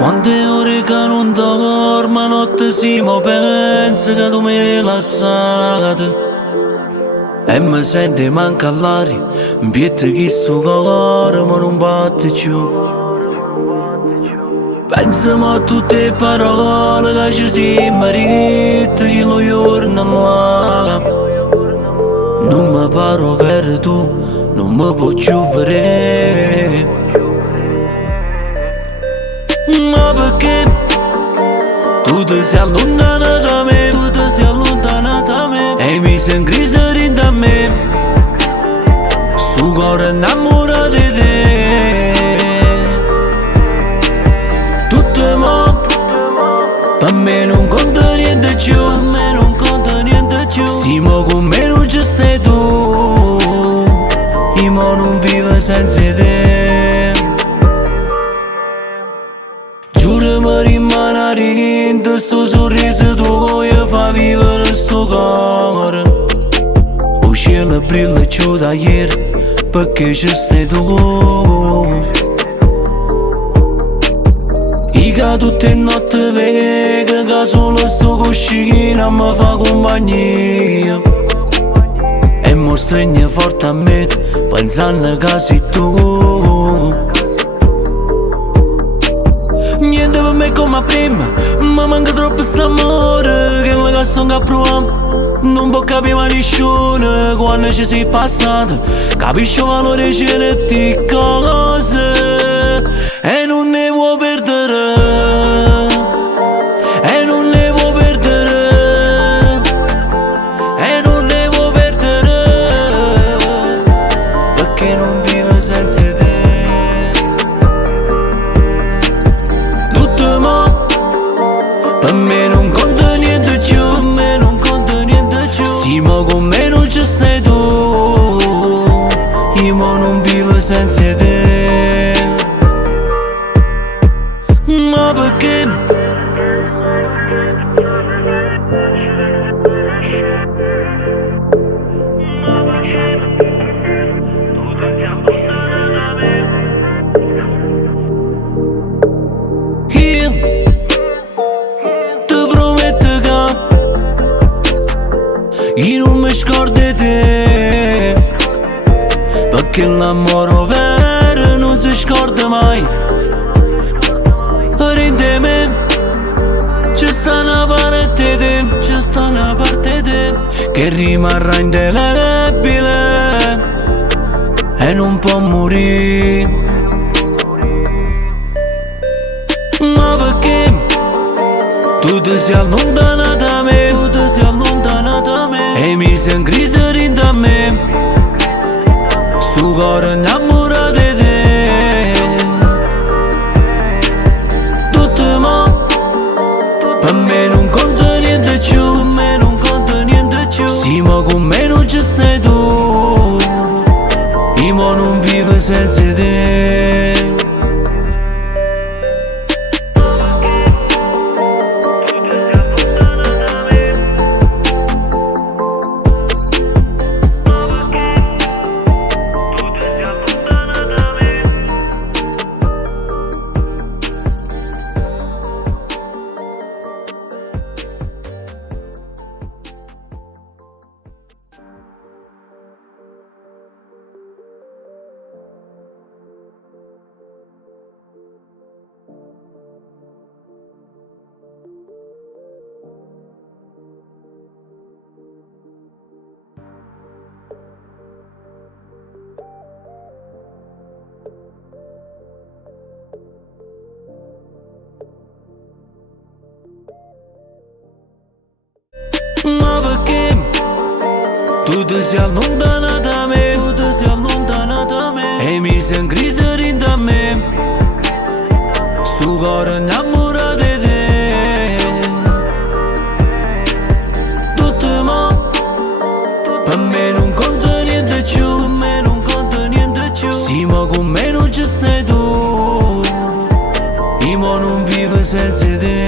Quante ore che non dormo, notte si mo pensa che tu mi hai lasciato. E mi sente manca l'aria, mi pietta chi sto calore ma non batte più. Pensiamo a tutte le parole che ci siamo dette che lo giorno là. Non mi paro per tu, non mi può più vedere. Ma perché tu ti sei allontana da me, tu ti sei allontana da me e mi senti grisa dentro a me. Sto cuore innamorato di te. Tutto mo per me non conta niente più, per me non conta niente più. Siamo con me non ci sei tu, io mo non vivo senza te. Giuro mi rimane niente, sto sorriso tuo che fa vivere sto cuore. Il cielo brilla più da ieri perché ci stai tu. Io che tutte le notti vedo che solo sto cuscino mi fa compagnia. E mi stringe forte a me pensando che sei tu. Niente per me come prima, ma manca troppo st'amore che mi sono provato. Non può capire mai nessuno quando ci sei passato. Capisci il valore di certe cose e non ne vuoi perdere. E non ne vuoi perdere. E non ne vuoi perdere. Perché non vivo senza te. Per me non conta niente più, per me non conta niente più. Sì, ma con me non ci sei tu, io mo non vivo senza te. Ma perché? Tu ti sei allontana da me. Io non mi scordo di te, perché l'amore vero non si scorda mai. Rende me, c'è sta una parte di te, c'è sta una parte di te che rimarrà indelebile e non può morire. Ma perché tu ti sei allontana da me, tu ti sei allontana da me e mi senti grisa dentro a me. Sto cuore innamorato di te. Tutto mo per me non conta niente più, per me non conta niente più. Sì, ma con me non ci sei tu, io mo non vivo senza te. Ma perché tu ti sei allontana da me, tu ti sei allontana da me e mi senti grisa dentro a me. Sto cuore innamorato di te. Tutto mo per me non conta niente più, per me non conta niente più. Sì, ma con me non ci sei tu, io mo non vivo senza te.